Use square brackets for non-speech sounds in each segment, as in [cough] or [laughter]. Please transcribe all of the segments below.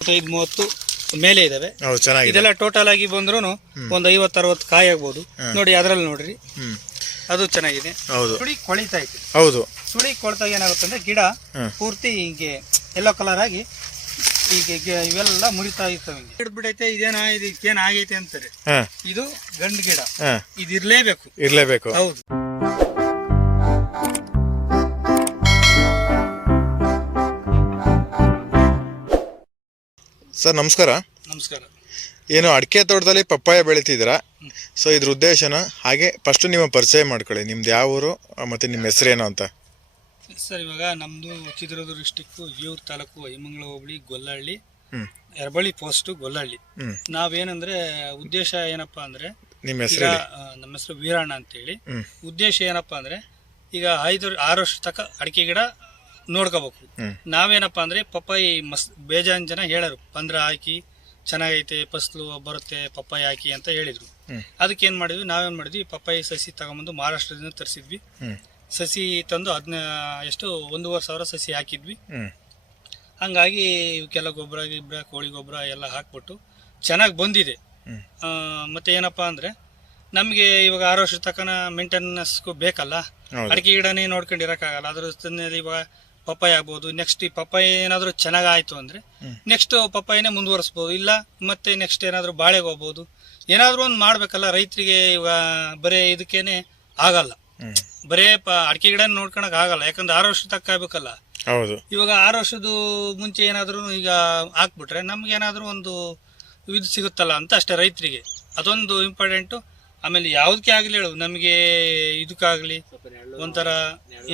ಇಪ್ಪತ್ತೈದು ಮೂವತ್ತು ಮೇಲೆ ಇದಾವೆ. ಹೌದು ಚೆನ್ನಾಗಿದೆ. ಇದೆಲ್ಲ ಟೋಟಲ್ ಆಗಿ ಬಂದ್ರು ಒಂದ್ ಐವತ್ ಅರವತ್ತು ಕಾಯಿ ಆಗ್ಬೋದು. ನೋಡಿ ಅದ್ರಲ್ಲಿ ನೋಡ್ರಿ. ಹ್ಮ್. ಅದು ಚೆನ್ನಾಗಿದೆ. ಹೌದು. ಸುಳಿ ಕೊಳಿತಾ ಹೌದು. ಸುಳಿ ಕೊಳ್ತಾಗ ಏನಾಗುತ್ತೆ ಅಂದ್ರೆ ಗಿಡ ಪೂರ್ತಿ ಹಿಂಗೆ ಎಲ್ಲೋ ಕಲರ್ ಆಗಿ ಈಗ ಇವೆಲ್ಲ ಮುರಿತಾ ಇರ್ತವೆ ಇದೇನಾಗೈತೆ ಬಿಡೈತೆ ಇದೇನ ಆಗೈತೆ ಅಂತಾರೆ. ಇದು ಗಂಡು ಗಿಡ. ಇದಿರ್ಲೇಬೇಕು. ಇದು ಇರ್ಲೇಬೇಕು ಇರ್ಲೇಬೇಕು. ಹೌದು. ಸರ್ ನಮಸ್ಕಾರ. ನಮಸ್ಕಾರ. ಏನು ಅಡಿಕೆ ತೋಟದಲ್ಲಿ ಪಪ್ಪಾಯ ಬೆಳಿತಿದ್ದೀರಾ? ಸೊ ಇದ್ರ ಉದ್ದೇಶನ ಹಾಗೆ ಫಸ್ಟ್ ನಿಮ್ಮ ಪರಿಚಯ ಮಾಡ್ಕೊಳ್ಳಿ. ನಿಮ್ದು ಯಾವ ಊರು ಮತ್ತು ನಿಮ್ಮ ಹೆಸರೇನು ಅಂತ? ಸರ್ ಇವಾಗ ನಮ್ದು ಚಿತ್ರದುರ್ಗ ಡಿಸ್ಟಿಕ್ಕು ಹಿರಿಯೂರು ತಾಲೂಕು ಐಮಂಗಳ ಹೋಬಳಿ ಗೊಲ್ಲಹಳ್ಳಿ ಎರಬಳ್ಳಿ ಪೋಸ್ಟು ಗೊಲ್ಲಹಳ್ಳಿ ನಾವೇನಂದ್ರೆ ಉದ್ದೇಶ ಏನಪ್ಪಾ ಅಂದ್ರೆ ನಿಮ್ಮ ಹೆಸರು ನಮ್ಮ ಹೆಸರು ವೀರಣ್ಣ ಅಂತೇಳಿ. ಉದ್ದೇಶ ಏನಪ್ಪಾ ಅಂದ್ರೆ ಈಗ ಐದು ಆರು ವರ್ಷ ತನಕ ಅಡಿಕೆ ಗಿಡ ನೋಡ್ಕೋಬೇಕು. ನಾವೇನಪ್ಪ ಅಂದ್ರೆ ಪಪ್ಪಾಯಿ ಮಸ್ ಬೇಜಾನ್ ಜನ ಹೇಳರು. ಪಂದ್ರ ಹಾಕಿ ಚೆನ್ನಾಗೈತೆ ಫಸ್ಲು ಬರುತ್ತೆ ಪಪ್ಪಾಯಿ ಹಾಕಿ ಅಂತ ಹೇಳಿದ್ರು. ಅದಕ್ಕೆ ಏನ್ ಮಾಡಿದ್ವಿ? ನಾವೇನ್ ಮಾಡಿದ್ವಿ? ಪಪ್ಪಾಯಿ ಸಸಿ ತಗೊಂಬಂದು ಮಹಾರಾಷ್ಟ್ರದಿಂದ ತರಿಸಿದ್ವಿ. ಸಸಿ ತಂದು ಅದನ್ನ ಎಷ್ಟು ಒಂದೂವರೆ ಸಾವಿರ ಸಸಿ ಹಾಕಿದ್ವಿ. ಹಂಗಾಗಿ ಇವಕ್ಕೆಲ್ಲ ಗೊಬ್ಬರ ಗಿಬ್ಬರ ಕೋಳಿ ಗೊಬ್ಬರ ಎಲ್ಲ ಹಾಕ್ಬಿಟ್ಟು ಚೆನ್ನಾಗಿ ಬಂದಿದೆ. ಮತ್ತೆ ಏನಪ್ಪಾ ಅಂದ್ರೆ ನಮಗೆ ಇವಾಗ ಆರು ವರ್ಷ ತಕ್ಕನ ಮೇಂಟೆನೆನ್ಸ್ಗೂ ಬೇಕಲ್ಲ? ಅಡಿಕೆ ಗಿಡನೇ ನೋಡ್ಕೊಂಡು ಇರೋಕ್ಕಾಗಲ್ಲ ಅದ್ರ ಇವಾಗ ಪಪ್ಪಾಯಿ ಆಗ್ಬೋದು ನೆಕ್ಸ್ಟ್ ಈ ಪಪ್ಪಾಯಿ ಏನಾದರೂ ಚೆನ್ನಾಗಿ ಆಯ್ತು ಅಂದ್ರೆ. ನೆಕ್ಸ್ಟ್ ಪಪ್ಪಾಯಿನೇ ಮುಂದುವರಿಸ್ಬೋದು ಇಲ್ಲ ಮತ್ತೆ ನೆಕ್ಸ್ಟ್ ಏನಾದರೂ ಬಾಳೆಗೆ ಹೋಗ್ಬೋದು. ಏನಾದರೂ ಒಂದು ಮಾಡ್ಬೇಕಲ್ಲ ರೈತರಿಗೆ ಇವಾಗ ಬರೇ ಇದಕ್ಕೇನೆ ಆಗಲ್ಲ. ಬರೇ ಪ ಅಡಿಕೆ ಗಿಡ ನೋಡ್ಕೊಳಕ್ ಆಗಲ್ಲ ಯಾಕಂದ್ರೆ ಆರು ವರ್ಷ ತಕ್ಕ ಆಗ್ಬೇಕಲ್ಲ. ಹೌದು. ಇವಾಗ ಆರು ವರ್ಷದ ಮುಂಚೆ ಏನಾದರೂ ಈಗ ಹಾಕ್ಬಿಟ್ರೆ ನಮ್ಗೆ ಏನಾದರೂ ಒಂದು ಇದು ಸಿಗುತ್ತಲ್ಲ ಅಂತ ಅಷ್ಟೇ ರೈತರಿಗೆ. ಅದೊಂದು ಇಂಪಾರ್ಟೆಂಟು ಆಮೇಲೆ ಯಾವುದಕ್ಕೆ ಆಗಲಿ ಹೇಳು ನಮಗೆ ಇದಕ್ಕಾಗಲಿ ಒಂಥರ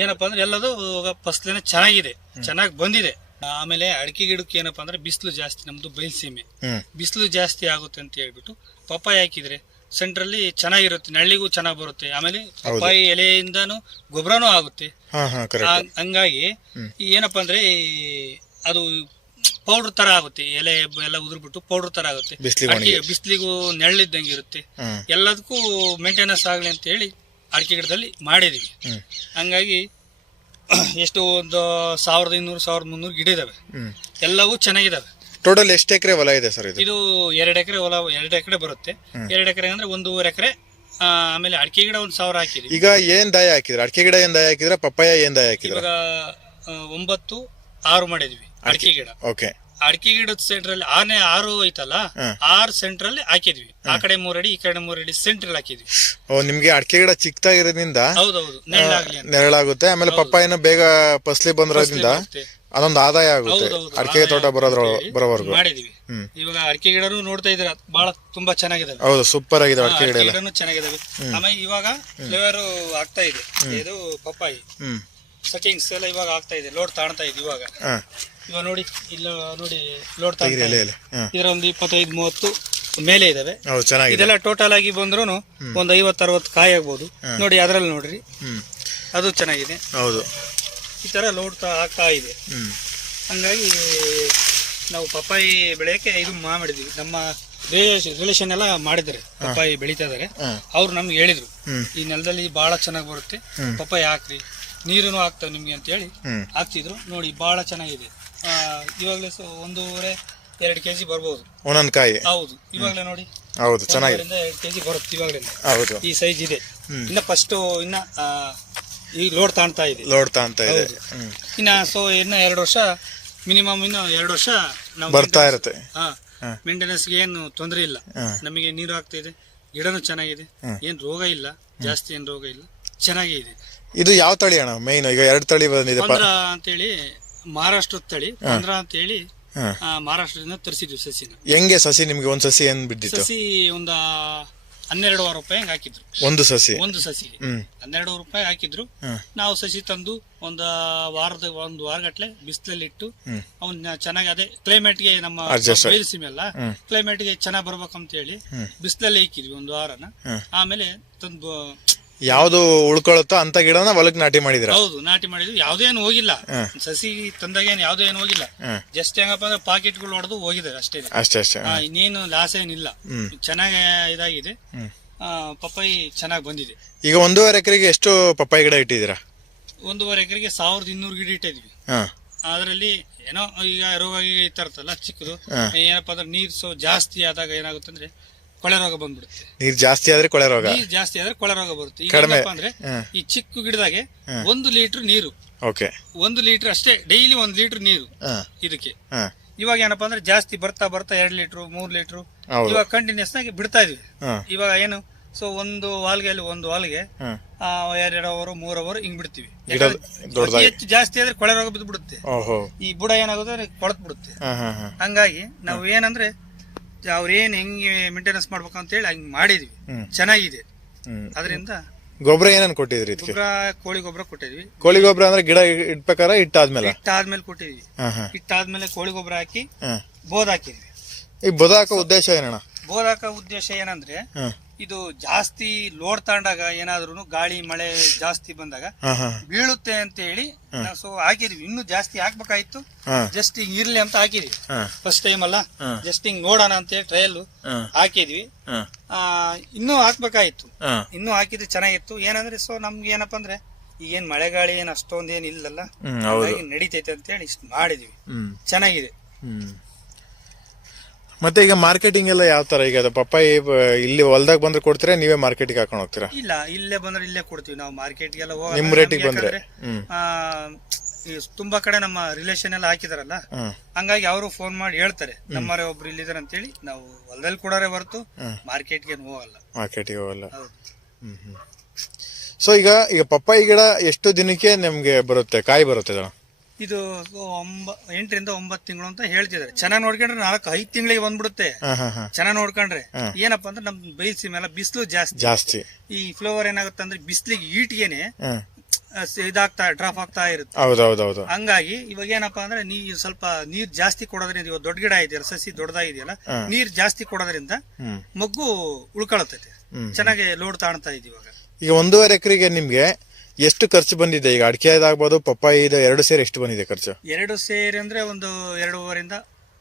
ಏನಪ್ಪ ಅಂದ್ರೆ ಎಲ್ಲದು ಫಸ್ಲೇನೆ ಚೆನ್ನಾಗಿದೆ ಚೆನ್ನಾಗಿ ಬಂದಿದೆ. ಆಮೇಲೆ ಅಡಿಕೆ ಗಿಡಕ್ಕೆ ಏನಪ್ಪಾ ಅಂದ್ರೆ ಬಿಸಿಲು ಜಾಸ್ತಿ ನಮ್ದು ಬಯಲ್ಸೀಮೆ ಬಿಸಿಲು ಜಾಸ್ತಿ ಆಗುತ್ತೆ ಅಂತ ಹೇಳ್ಬಿಟ್ಟು ಪಪ್ಪಾಯಿ ಹಾಕಿದ್ರೆ ಸೆಂಟ್ರಲ್ಲಿ ಚೆನ್ನಾಗಿರುತ್ತೆ ನಳ್ಳಿಗೂ ಚೆನ್ನಾಗಿ ಬರುತ್ತೆ. ಆಮೇಲೆ ಪಪ್ಪಾಯಿ ಎಲೆಯಿಂದಾನು ಗೊಬ್ಬರನೂ ಆಗುತ್ತೆ. ಹಂಗಾಗಿ ಏನಪ್ಪಾ ಅಂದ್ರೆ ಅದು ಪೌಡರ್ ತರ ಆಗುತ್ತೆ. ಎಲೆ ಎಲ್ಲ ಉದುರ್ಬಿಟ್ಟು ಪೌಡರ್ ತರ ಆಗುತ್ತೆ. ಬಿಸ್ಲಿಗೆ ಅಡಿಕೆ ಬಿಸಿಲಿಗೂ ನೆರಳಿದ್ದಂಗೆ ಇರುತ್ತೆ. ಎಲ್ಲದಕ್ಕೂ ಮೇಂಟೆನೆನ್ಸ್ ಆಗಲಿ ಅಂತ ಹೇಳಿ ಅಡಿಕೆ ಗಿಡದಲ್ಲಿ ಮಾಡಿದೀವಿ. ಹಂಗಾಗಿ [clears throat] ಎಷ್ಟು ಒಂದು ಸಾವಿರದ ಇನ್ನೂರು ಸಾವಿರದ ಮುನ್ನೂರು ಗಿಡ ಇದಾವೆ. ಎಲ್ಲವೂ ಚೆನ್ನಾಗಿದಾವೆ. ಟೋಟಲ್ ಎಷ್ಟು ಎಕರೆ ಹೊಲ ಇದೆ ಸರ್ ಇದು? ಇದು ಎರಡು ಎಕರೆ ಹೊಲ ಎರಡು ಎಕರೆ ಬರುತ್ತೆ. ಎರಡು ಎಕರೆ ಅಂದ್ರೆ ಒಂದೂವರೆ ಎಕರೆ ಆಮೇಲೆ ಅಡಿಕೆ ಗಿಡ ಒಂದು ಸಾವಿರ ಹಾಕಿದ್ರಿ ಈಗ ಏನ್ ದಾಯ ಹಾಕಿದ್ರೆ? ಅಡಿಕೆ ಗಿಡ ಏನ್ ದಾಯ ಹಾಕಿದ್ರೆ? ಪಪ್ಪಾಯ ಏನ್ ದಾಯ ಹಾಕಿದ್ರೆ? ಇವಾಗ ಆ, ಒಂಬತ್ತು ಆರು ಮಾಡಿದ್ವಿ. ಅಡಿಕೆ ಗಿಡ. ಓಕೆ. ಅಡಿಕೆ ಗಿಡದ ಸೆಂಟ್ರಲ್ಲಿ ಆನೆ ಆರು ಐತಲ್ಲ. ಆರು ಸೆಂಟರ್ ಅಲ್ಲಿ ಹಾಕಿದ್ವಿ. ಆ ಕಡೆ ಮೂರಡಿ ಈ ಕಡೆ ಮೂರಡಿ ಸೆಂಟರ್ ಅಲ್ಲಿ ಹಾಕಿದ್ವಿ. ಓ ನಿಮ್ಗೆ ಅಡಿಕೆ ಗಿಡ ಚಿಕ್ಕದಾಗಿರೋದ್ರಿಂದ ಹೌದೌದು ನೆರಳಾಗ್ಲಿ ಅಂತ. ನೆರಳಾಗುತ್ತೆ. ಆಮೇಲೆ ಪಪ್ಪಾಯಿನ ಬೇಗ ಫಸ್ಲಿ ಬಂದಿರೋದ್ರಿಂದ ಅದೊಂದು ಆದಾಯ ಆಗುತ್ತೆ. ಹೌದೌದು, ಅಡಿಕೆ ತೋಟ ಬರೋದ್ರ ಬರೋವರೆಗೂ. ಮಾಡಿದೀವಿ. ಹ್ಮ್. ಇವಾಗ ಅಡಿಕೆ ಗಿಡನು ನೋಡ್ತಾ ಇದ್ರ ಬಹಳ ತುಂಬಾ ಚೆನ್ನಾಗಿದೆ ಹೌದು ಸೂಪರ್ ಆಗಿದೆ ಅಡಿಕೆ ಗಿಡ ಅಡಿಕೆ ಎಲ್ಲ. ಗಿಡನು ಚೆನ್ನಾಗಿದಾವೆ. ಆಮೇಲೆ ಇವಾಗ ಫ್ಲೇವರ್ ಆಗ್ತಾ ಇದೆ. ಇದು ಪಪ್ಪಾಯಿ. ಹ್ಮ್. ಸೆಟ್ಟಿಂಗ್ಸ್ ಎಲ್ಲ ಇವಾಗ ಆಗ್ತಾ ಇದೆ. ಲೋಡ್ ತಾಣ್ತಾ ಇದೆ ಇವಾಗ. ಹಾ. ಇವಾಗ ನೋಡಿ ಇಲ್ಲ ನೋಡಿ ಲೋಡ್ ಎಲೆ ಇದೆ ಎಲೆ ಹಾ. ಇದರ ಒಂದು ಇಪ್ಪತ್ತೈದು ಮೂವತ್ತು ಮೇಲೆ ಇದಾವೆ. ಹೌದು ಚೆನ್ನಾಗಿದೆ. ಇದೆಲ್ಲ ಟೋಟಲ್ ಆಗಿ ಬಂದ್ರು ಒಂದು ಐವತ್ತು ಅರವತ್ತು ಕಾಯಿ ಆಗ್ಬೋದು. ನೋಡಿ ಅದ್ರಲ್ಲಿ ನೋಡ್ರಿ. ಅದು ಚೆನ್ನಾಗಿದೆ. ಹೌದು. ಈ ತರ ಲೋಡ್ ಆಗ್ತಾ ಇದೆ. ಹಂಗಾಗಿ ನಾವು ಪಪ್ಪಾಯಿ ಬೆಳೆಯಕ್ಕೆ ಇದು ಮಾ- ಮಾಡಿದ್ವಿ. ನಮ್ಮ ರಿಲೇಷನ್ ಎಲ್ಲ ಮಾಡಿದ್ರೆ ಪಪ್ಪಾಯಿ ಬೆಳೀತಾ ಇದಾರೆ ಅವ್ರು ನಮ್ಗೆ ಹೇಳಿದ್ರು. ಈ ನೆಲದಲ್ಲಿ ಬಹಳ ಚೆನ್ನಾಗಿ ಬರುತ್ತೆ. ಪಪ್ಪಾಯಿ ಹಾಕ್ರಿ. ನೀರುನು ಹಾಕ್ತಾವೆ ನಿಮ್ಗೆ ಅಂತ ಹೇಳಿ ಹಾಕ್ತಿದ್ರು. ನೋಡಿ ಬಹಳ ಚೆನ್ನಾಗಿದೆ. ಇವಾಗ್ಲೇ ಸೊ ಒಂದೂವರೆ ಎರಡು ಕೆಜಿ ಬರ್ಬೋದು. ಒಂದೊಂದು ಕಾಯಿ ಹೌದು ಇವಾಗಲೇ ನೋಡಿ. ಹೌದು ಚೆನ್ನಾಗಿದೆ. ಎರಡು ಕೆಜಿ ಬರುತ್ತೆ ಇವಾಗಲೇ ಹೌದು. ಈ ಸೈಜ್ ಇದೆ. ಇನ್ನ ಫಸ್ಟ್ ಇನ್ನ ಈ ಲೋಡ್ ತಾಣ್ತಾ ಇದೆ. ಲೋಡ್ ತಾಣ್ತಾ ಇದೆ. ಇನ್ನ ಸೊ ಇನ್ನ ಎರಡು ವರ್ಷ ಮಿನಿಮಮ್ ಇನ್ನು ಎರಡು ವರ್ಷ ನಾವು ಬರ್ತಾ ಇರುತ್ತೆ. ಮೇಂಟೆನೆನ್ಸ್ಗೆ ಏನು ತೊಂದರೆ ಇಲ್ಲ. ನಮಗೆ ನೀರು ಆಗ್ತಾ ಇದೆ ಗಿಡನೂ ಚೆನ್ನಾಗಿದೆ. ಏನು ರೋಗ ಇಲ್ಲ. ಜಾಸ್ತಿ ಏನ್ ರೋಗ ಇಲ್ಲ. ಚೆನ್ನಾಗೇ ಇದೆ. ಇದು ಯಾವ ತಳಿ ಅಣ್ಣ? ಮೇನ್ ಈಗ ಎರಡು ತಳಿ ಬಂದಿದೆ. ಅಂತ ಹೇಳಿ ಮಹಾರಾಷ್ಟ್ರದ ತಳಿ ಆಂಧ್ರ ಅಂತ ಹೇಳಿ ಆ, ಮಹಾರಾಷ್ಟ್ರದಿಂದ ತರಿಸಿದ್ವಿ ಸಸಿನ. ಹೆಂಗೆ ಸಸಿ ನಿಮ್ಗೆ ಒಂದ್ ಸಸಿ ಏನ್ ಬಿದ್ದಿತ್ತು? ಸಸಿ ಒಂದ ಹನ್ನೆರಡುವರೆ ರೂಪಾಯಿ ಹಂಗ್ ಹಾಕಿದ್ರು. ಒಂದು ಸಸಿ? ಒಂದು ಸಸಿ. ಹ್ಮ್. ಹನ್ನೆರಡು ರೂಪಾಯಿ ಹಾಕಿದ್ರು. ಹ್ಮ್ ನಾವು ಸಸಿ ತಂದು ಒಂದ ವಾರದ ಒಂದು ವಾರಗಟ್ಲೆ ಬಿಸಿಲಲ್ಲಿ ಇಟ್ಟು ಅವನ್ ಅವನ್ನ ಚೆನ್ನಾಗಿ ಅದೇ ಕ್ಲೈಮೇಟ್ಗೆ ನಮ್ಮ Adjust. ಕ್ಲೈಮೇಟ್ ಅಲ್ಲ ಹ್ಮ್. ಕ್ಲೈಮೇಟ್ಗೆ ಚೆನ್ನಾಗಿ ಬರ್ಬೇಕಂತ ಹೇಳಿ ಹ್ಮ್. ಬಿಸಿಲಲ್ಲಿ ಇಕ್ಕಿದ್ವಿ ಒಂದು ವಾರನ. ಹ್ಮ್. ಆಮೇಲೆ ತಂದು ಯಾವ್ದು ಉಳ್ಕೊಳ್ಳುತ್ತೋ ಅಂತ ಗಿಡನ ಹೊಲಕ್ ನಾಟಿ ಮಾಡಿದ್ರೆ ಹೌದು ನಾಟಿ ಮಾಡಿದ್ರು ಯಾವ್ದೇ ಏನು ಹೋಗಿಲ್ಲ. ಸಸಿ ತಂದಾಗ ಏನು ಯಾವ್ದೇ ಏನು ಹೋಗಿಲ್ಲ. ಜಸ್ಟ್ ಹೆಂಗಪ್ಪ ಅಂದ್ರೆ ಪಾಕೆಟ್ಗಳು ಹೊಡೆದು ಹೋಗಿದ್ದಾರೆ ಅಷ್ಟೇ ಅಷ್ಟೇ ಅಷ್ಟೇ. ಇನ್ನೇನು ಲಾಸ್ ಏನಿಲ್ಲ. ಚೆನ್ನಾಗಿ ಇದಾಗಿದೆ. ಆ, ಪಪ್ಪಾಯಿ ಚೆನ್ನಾಗಿ ಬಂದಿದೆ. ಈಗ ಒಂದೂವರೆ ಎಕರೆಗೆ ಎಷ್ಟು ಪಪ್ಪಾಯಿ ಗಿಡ ಇಟ್ಟಿದ್ದೀರಾ? ಒಂದೂವರೆ ಎಕರೆಗೆ ಸಾವಿರದ ಇನ್ನೂರು ಗಿಡ ಇಟ್ಟಿದ್ವಿ. ಹಾ. ಅದರಲ್ಲಿ ಏನೋ ಈಗ ರೋಗ ಈ ತರ್ತಲ್ಲ ಚಿಕ್ಕದು. ಏನಪ್ಪಾ ಅಂದ್ರೆ ನೀರ್ ಸೊ ಜಾಸ್ತಿ ಆದಾಗ ಏನಾಗುತ್ತೆ ಅಂದ್ರೆ ಕೊಳೆ ರೋಗ ಬಂದ್ಬಿಡುತ್ತೆ. ನೀರ್ ಜಾಸ್ತಿ ಆದ್ರೆ ಕೊಳೆ ರೋಗ? ನೀರ್ ಜಾಸ್ತಿ ಆದ್ರೆ ಕೊಳೆ ರೋಗ ಬರುತ್ತೆ. ಈಗ ಕಡಿಮೆ. ಏನಪ್ಪಾ ಅಂದ್ರೆ. ಈ ಚಿಕ್ಕ ಗಿಡದಾಗೆ ಒಂದು ಲೀಟರ್ ನೀರು. ಓಕೆ. ಒಂದು ಲೀಟರ್ ಅಷ್ಟೇ ಡೈಲಿ ಒಂದು ಲೀಟರ್ ನೀರು ಹಾ. ಇದಕ್ಕೆ. ಹಾ. ಇವಾಗ ಏನಪ್ಪಾ ಅಂದ್ರೆ ಜಾಸ್ತಿ ಬರ್ತಾ ಬರ್ತಾ ಎರಡ್ ಲೀಟರ್ ಮೂರ್ ಲೀಟರ್ ಹೌದು. ಇವಾಗ ಕಂಟಿನ್ಯೂಸ್ ಆಗಿ ಬಿಡ್ತಾ ಇದ್ವಿ. ಹಾ. ಇವಾಗ ಏನು? ಸೊ ಒಂದು ವಾಲ್ಗೆ ಅಲ್ಲಿ ಒಂದು ವಾಲ್ಗೆ ಹಾ. ಆ, ಎರಡು ಅವರ್ ಮೂರ್ ಅವರ್ ಹಿಂಗ್ ಬಿಡ್ತೀವಿ. ಗಿಡ ಯಾಕಂದ್ರೆ ದೊಡ್ಡದಾಗಿ- ಹೆಚ್ಚು ಜಾಸ್ತಿ ಆದ್ರೆ ಕೊಳೆ ರೋಗ ಬಿದ್ದು ಬಿಡುತ್ತೆ ಓಹೋ. ಈ ಬುಡ ಏನಾಗುತ್ತೆ ಕೊಳತ್ ಬಿಡುತ್ತೆ. ಹಾ ಹಾ ಹಾ. ಹಂಗಾಗಿ ನಾವು ಏನಂದ್ರೆ ಅವ್ರೇನ್ ಹೆಂಗೆ ಮೇಂಟೆನೆನ್ಸ್ ಮಾಡ್ಬೇಕು ಅಂತ ಹೇಳಿ ಹಂಗೆ ಮಾಡಿದ್ವಿ. ಚೆನ್ನಾಗಿದೆ. ಅದರಿಂದ ಗೊಬ್ಬರ ಏನನ್ ಕೊಟ್ಟಿದ್ರಿ ಇದಕ್ಕೆ? ಗೊಬ್ಬರ ಕೋಳಿ ಗೊಬ್ಬರ ಕೊಟ್ಟಿದ್ವಿ. ಕೋಳಿ ಗೊಬ್ಬರ ಅಂದ್ರೆ ಗಿಡ ಇಟ್ಬೇಕಾರ ಇಟ್ಟಾದ್ಮೇಲೆ? ಇಟ್ಟಾದ್ಮೇಲೆ ಕೊಟ್ಟಿದ್ವಿ. ಇಟ್ಟಾದ್ಮೇಲೆ ಕೋಳಿ ಗೊಬ್ಬರ ಹಾಕಿ ಬೋದ್ ಹಾಕಿದ್ವಿ. ಈ ಬೋದ್ ಹಾಕೋ ಉದ್ದೇಶ ಏನಣ್ಣ? ಬೋದ್ ಹಾಕೋ ಉದ್ದೇಶ ಏನಂದ್ರೆ ಇದು ಜಾಸ್ತಿ ಲೋಡ್ ತಗೊಂಡಾಗ ಏನಾದ್ರು ಗಾಳಿ ಮಳೆ ಜಾಸ್ತಿ ಬಂದಾಗ ಬೀಳುತ್ತೆ ಅಂತ ಹೇಳಿ ಸೊ ಹಾಕಿದ್ವಿ. ಇನ್ನು ಜಾಸ್ತಿ ಹಾಕ್ಬೇಕಾಯ್ತು ಜಸ್ಟ್ ಹಿಂಗ್ ಇರ್ಲಿ ಅಂತ ಹಾಕಿದ್ವಿ. ಫಸ್ಟ್ ಟೈಮ್ ಅಲ್ಲ. ಜಸ್ಟ್ ಹಿಂಗ್ ನೋಡೋಣ ಅಂತ ಹೇಳಿ ಟ್ರಯಲ್ ಹಾಕಿದ್ವಿ. ಇನ್ನೂ ಹಾಕ್ಬೇಕಾಯ್ತು ಇನ್ನು ಹಾಕಿದ್ರೆ ಚೆನ್ನಾಗಿತ್ತು. ಏನಂದ್ರೆ ಸೊ ನಮ್ಗೆ ಏನಪ್ಪಾ ಅಂದ್ರೆ ಈಗೇನ್ ಮಳೆಗಾಳಿ ಏನ್ ಅಷ್ಟೊಂದೇನ್ ಇಲ್ಲಲ್ಲ? ನಡೀತೈತೆ ಅಂತ ಹೇಳಿ ಇಷ್ಟು ಮಾಡಿದ್ವಿ. ಚೆನ್ನಾಗಿದೆ. ಮತ್ತೆ ಈಗ ಮಾರ್ಕೆಟಿಂಗ್ ಎಲ್ಲ ಯಾವ ತರ? ಈಗ ಅದು ಪಪ್ಪಾಯಿ ಇಲ್ಲಿ ಹೊಲ್ದಾಗ ಬಂದ್ರೆ ಕೊಡ್ತೀರಾ? ನೀವೇ ಮಾರ್ಕೆಟಿಗೆ ಹಾಕೊಂಡು ಹೋಗ್ತೀರಾ? ಇಲ್ಲ ಇಲ್ಲೇ ಬಂದ್ರೆ ಇಲ್ಲೇ ಕೊಡ್ತೀವಿ. ನಾವು ಮಾರ್ಕೆಟ್ಗೆಲ್ಲ ಹೋಗಲ್ಲ. ನಿಮ್ ರೇಟಿಗೆ ನಮ್ಗೆ ಬಂದ್ರೆ. ಯಾಕಂದ್ರೆ, ಹ್ಮ್. ಆ, ಈ ತುಂಬಾ ಕಡೆ ನಮ್ಮ ರಿಲೇಷನ್ ಎಲ್ಲ ಹಾಕಿದಾರಲ್ಲ? ಹ್ಮ್. ಹಂಗಾಗಿ ಅವರು ಫೋನ್ ಮಾಡಿ ಹೇಳ್ತಾರೆ. ನಮ್ಮರೆ ಒಬ್ರು ಇಲ್ಲಿದ್ದಾರೆ ಅಂತೇಳಿ ನಾವು ಹೊಲದಲ್ಲಿ ಕೊಡೋರೆ ಹೊರತು. ಮಾರ್ಕೆಟ್ಗೆ ಹೋಗಲ್ಲ. ಮಾರ್ಕೆಟಿಗೆ ಹೋಗಲ್ಲ. ಹೌದು. ಸೊ ಈಗ ಈಗ ಪಪ್ಪಾಯಿ ಗಿಡ ಎಷ್ಟು ದಿನಕ್ಕೆ ನಿಮ್ಗೆ ಬರುತ್ತೆ? ಕಾಯಿ ಬರುತ್ತೆ? ಇದು ಒಂಬ ಎಂಟರಿಂದ ಒಂಬತ್ತು ತಿಂಗಳು ಅಂತ ಹೇಳ್ತಿದ್ದಾರೆ. ಚೆನ್ನಾಗಿ ನೋಡ್ಕೊಂಡ್ರೆ ನಾಲ್ಕು ಐದು ತಿಂಗಳಿಗೆ ಬಂದ್ಬಿಡುತ್ತೆ. ಚೆನ್ನಾಗಿ ನೋಡ್ಕೊಂಡ್ರೆ ಏನಪ್ಪಾ ಅಂದ್ರೆ ನಮ್ ಬೈಸಿ ಮೇಲೆ ಬಿಸಿಲು ಜಾಸ್ತಿ. ಜಾಸ್ತಿ. ಈ ಫ್ಲವರ್ ಏನಾಗುತ್ತೆ ಅಂದ್ರೆ ಬಿಸಿಲಿಗೆ ಈಟಿಗೆನೆ ಇದಾಗ್ತಾ ಡ್ರಾಪ್ ಆಗ್ತಾ ಇರುತ್ತೆ. ಹೌದೌದೌದು. ಹಂಗಾಗಿ ಇವಾಗ ಏನಪ್ಪಾ ಅಂದ್ರೆ ನೀ ಸ್ವಲ್ಪ ನೀರ್ ಜಾಸ್ತಿ ಕೊಡೋದ್ರಿಂದ ಇವಾಗ ದೊಡ್ಡ ಗಿಡ ಇದೆಯಲ್ಲ ಸಸಿ ದೊಡ್ಡದಾಗಿದೆಯಲ್ಲ. ನೀರ್ ಜಾಸ್ತಿ ಕೊಡೋದ್ರಿಂದ ಮಗ್ಗು ಉಳ್ಕೊಳತೈತೆ. ಚೆನ್ನಾಗಿ ಲೋಡ್ ತಾಣ್ತಾ ಇದೆ ಇವಾಗ. ಈಗ ಒಂದೂವರೆ ಎಕರೆಗೆ ನಿಮ್ಗೆ ಎಷ್ಟು ಖರ್ಚು ಬಂದಿದೆ? ಈಗ ಅಡಿಕೆ ಇದಾಗ್ಬೋದು ಪಪ್ಪಾಯಿ ಇದು ಎರಡು ಸೇರಿ ಎಷ್ಟು ಬಂದಿದೆ ಖರ್ಚು? ಎರಡು ಸೇರಿ ಅಂದ್ರೆ ಒಂದು ಎರಡೂವರೆಯಿಂದ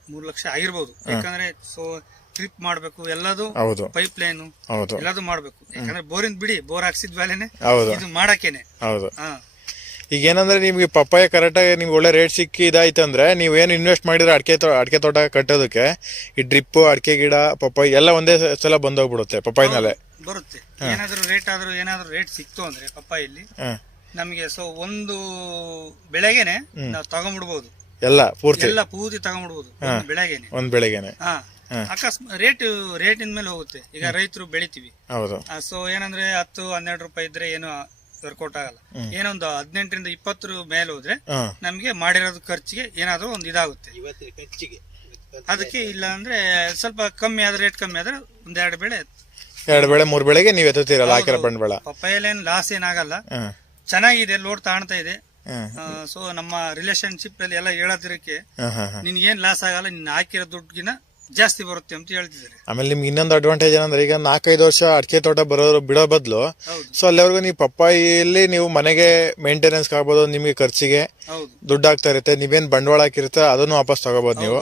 ಮೂರು ಲಕ್ಷ ಆಗಿರ್ಬೋದು. ಯಾಕಂದ್ರೆ ಸೊ ಟ್ರಿಪ್ ಮಾಡ್ಬೇಕು ಎಲ್ಲದು ಹೌದು. ಪೈಪ್ ಲೈನ್ ಹೌದು. ಎಲ್ಲದು ಮಾಡ್ಬೇಕು. ಯಾಕಂದ್ರೆ ಬೋರಿನ್ ಬಿಡಿ ಬೋರ್ ಹಾಕ್ಸಿದ ಮೇಲೆನೆ ಹೌದು. ಇದು ಮಾಡಕ್ಕೇನೆ. ಹೌದು. ಹಾ. ಈಗ ಏನಂದ್ರೆ ನಿಮ್ಗೆ ಪಪ್ಪಾಯ ಕರೆಕ್ಟಾಗಿ ನಿಮ್ಗೆ ಒಳ್ಳೆ ರೇಟ್ ಸಿಕ್ಕಿ ಇದಾಯ್ತು ಅಂದ್ರೆ ಏನು ಇನ್ವೆಸ್ಟ್ ಮಾಡಿದ್ರೆ ಅಡಿಕೆ ತೋ ಅಡಿಕೆ ತೋಟ ಕಟ್ಟೋದಕ್ಕೆ ಈ ಡ್ರಿಪ್ ಅಡಿಕೆ ಗಿಡ ಪಪ್ಪಾಯಿ ಎಲ್ಲ ಒಂದೇ ಸಲ ಬಂದೋಗ್ಬಿಡುತ್ತೆ ಪಪ್ಪಾಯಿನಲ್ಲೇ. ಬರುತ್ತೆ. ಏನಾದ್ರು ರೇಟ್ ಆದ್ರೂ ಏನಾದ್ರು ರೇಟ್ ಸಿಕ್ತು ಅಂದ್ರೆ ಪಪ್ಪಾಯಲ್ಲಿ ಹಾಂ. ನಮಗೆ ಸೊ ಒಂದು ಬೆಳೆಗೆನೆ ನಾವು ತಗೊಂಡ್ಬಿಡ್ಬೋದು. ಎಲ್ಲ ಪೂರ್ತಿ? ಎಲ್ಲ ಪೂರ್ತಿ ತಗೊಂಡ್ಬಿಡ್ಬೋದು ಒಂದು ಬೆಳೆಗೆನೆ. ಒಂದ್ ಬೆಳೆಗೆನೆ. ಹಾ. ಅಕಸ್ಮಾತ್ ರೇಟ್ ರೇಟ್ ಮೇಲೆ ಹೋಗುತ್ತೆ. ಈಗ ರೈತರು ಬೆಳಿತೀವಿ. ಹೌದು. ಸೊ ಏನಂದ್ರೆ ಹತ್ತು ಹನ್ನೆರಡು ರೂಪಾಯಿ ಇದ್ರೆ ಏನು ವರ್ಕೌಟ್ ಆಗಲ್ಲ. ಏನೊಂದು ಹದಿನೆಂಟರಿಂದ ಇಪ್ಪತ್ತರ ಮೇಲೆ ಹೋದ್ರೆ ನಮ್ಗೆ ಮಾಡಿರೋದು ಖರ್ಚಿಗೆ ಏನಾದ್ರೂ ಒಂದು ಇದಾಗುತ್ತೆ. ಅದಕ್ಕೆ ಇಲ್ಲ ಅಂದ್ರೆ ಸ್ವಲ್ಪ ಕಮ್ಮಿ ಆದ್ರೆ ರೇಟ್ ಕಮ್ಮಿ ಆದ್ರೆ ಒಂದೆರಡು ಬೆಳೆ ಎರಡು ಬೆಳೆ ಮೂರು ಬೆಳೆಗೆ ನೀವು ಎತ್ತುತ್ತೀರಲ್ಲ ಹಾಕಿರೋ ಬಂಡವಾಳ. ಪಪ್ಪಾಯಲ್ಲೇನು ಲಾಸ್ ಏನಾಗಲ್ಲ. ಹ್ಮ್ ಚೆನ್ನಾಗಿದೆ ಲೋಡ್ ತಾಣ್ತಾ ಇದೆ. ಸೊ ನಮ್ಮ ರಿಲೇಶನ್ಶಿಪ್ ಅಲ್ಲಿ ಎಲ್ಲ ಹೇಳೋದಿರಕ್ಕೆ ಹಾಂ ಏನ್ ನಿನ್ಗೇನ್ ಲಾಸ್ ಆಗಲ್ಲ ನಿನ್ನ ಹಾಕಿರೋ ದುಡ್ಡಿನ ಜಾಸ್ತಿ ಬರುತ್ತೆ ಅಂತ ಹೇಳ್ತಿದ್ದಾರೆ. ಆಮೇಲೆ ನಿಮ್ಗೆ ಇನ್ನೊಂದು ಅಡ್ವಾಂಟೇಜ್ ಏನಂದ್ರೆ ಈಗ ನಾಲ್ಕೈದು ವರ್ಷ ಅಡಿಕೆ ತೋಟ ಬರೋರು ಬಿಡೋ ಬದಲು ಹೌದು. ಸೊ ಅಲ್ಲಿವರೆಗೂ ನೀವು ಪಪ್ಪಾಯಿಯಲ್ಲಿ ನೀವು ಮನೆಗೆ ಮೇಂಟೆನೆನ್ಸ್ ಆಗ್ಬೋದು ನಿಮಗೆ ಖರ್ಚಿಗೆ ಹೌದು. ದುಡ್ಡು ಆಗ್ತಾ ಇರುತ್ತೆ ನೀವೇನ್ ಬಂಡವಾಳ ಹಾಕಿರುತ್ತೆ ಅದನ್ನು ವಾಪಸ್ ತಗೋಬಹುದು ನೀವು.